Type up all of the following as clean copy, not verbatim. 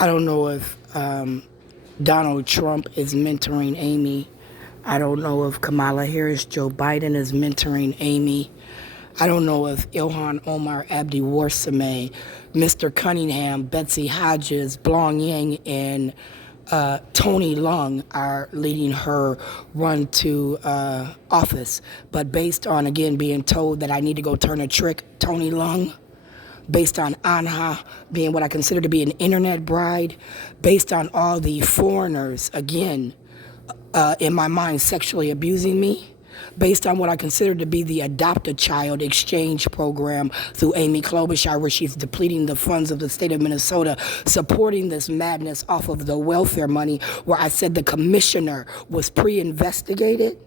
I don't know if Donald Trump is mentoring Amy. I don't know if Kamala Harris, Joe Biden is mentoring Amy. I don't know if Ilhan Omar Abdi Warsame, Mr. Cunningham, Betsy Hodges, Blong Yang, and Tony Lung are leading her run to office. But based on, again, being told that I need to go turn a trick, Tony Lung, based on Anha being what I consider to be an internet bride, based on all the foreigners, again, in my mind, sexually abusing me, based on what I consider to be the adopt-a-child exchange program through Amy Klobuchar, where she's depleting the funds of the state of Minnesota, supporting this madness off of the welfare money, where I said the commissioner was pre-investigated.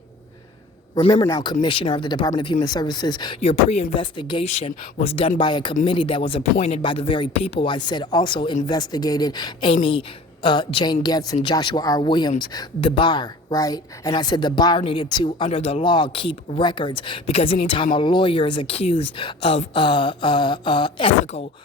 Remember now, Commissioner of the Department of Human Services, your pre-investigation was done by a committee that was appointed by the very people I said also investigated Amy Jane Getz and Joshua R. Williams, the bar, right? And I said the bar needed to, under the law, keep records, because anytime a lawyer is accused of ethical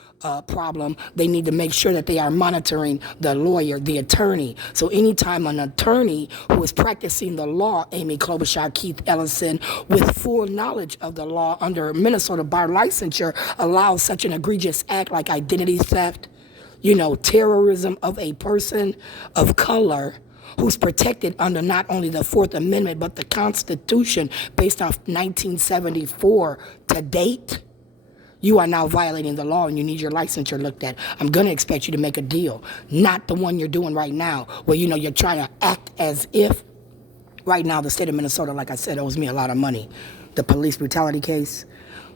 problem, they need to make sure that they are monitoring the lawyer, the attorney. So anytime an attorney who is practicing the law, Amy Klobuchar, Keith Ellison, with full knowledge of the law under Minnesota bar licensure, allows such an egregious act like identity theft, terrorism of a person of color who's protected under not only the Fourth Amendment, but the Constitution based off 1974 to date, you are now violating the law and you need your licensure looked at. I'm going to expect you to make a deal, not the one you're doing right now, where, you're trying to act as if. Right now, the state of Minnesota, like I said, owes me a lot of money. The police brutality case,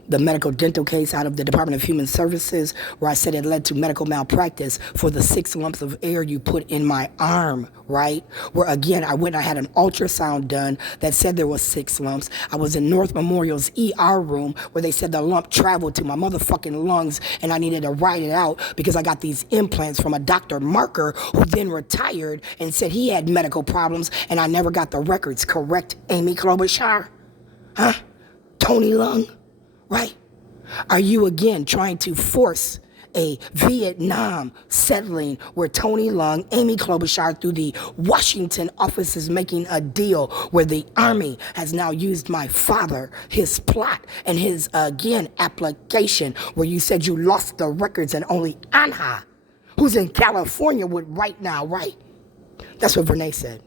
the medical dental case out of the Department of Human Services, where I said it led to medical malpractice for the 6 lumps of air you put in my arm, right? Where again, I had an ultrasound done that said there was 6 lumps. I was in North Memorial's ER room where they said the lump traveled to my motherfucking lungs and I needed to write it out because I got these implants from a Dr. Marker who then retired and said he had medical problems and I never got the records correct, Amy Klobuchar? Huh? Tony Lung? Right? Are you again trying to force a Vietnam settling where Tony Lung, Amy Klobuchar through the Washington office is making a deal where the Army has now used my father, his plot, and his, again, application where you said you lost the records and only Anha, who's in California, would right now, right? That's what Vernay said.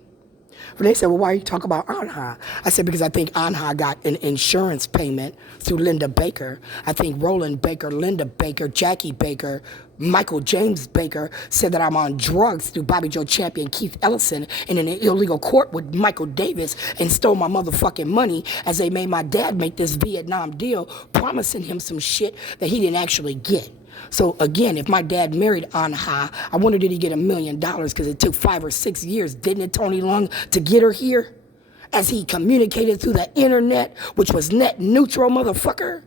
Renee said, well, why are you talking about Anha? I said, because I think Anha got an insurance payment through Linda Baker. I think Roland Baker, Linda Baker, Jackie Baker, Michael James Baker said that I'm on drugs through Bobby Joe Champion, Keith Ellison, and in an illegal court with Michael Davis and stole my motherfucking money as they made my dad make this Vietnam deal, promising him some shit that he didn't actually get. So again, if my dad married Anha, I wonder did he get $1 million because it took 5 or 6 years, didn't it, Tony Lung, to get her here? As he communicated through the internet, which was net neutral, motherfucker.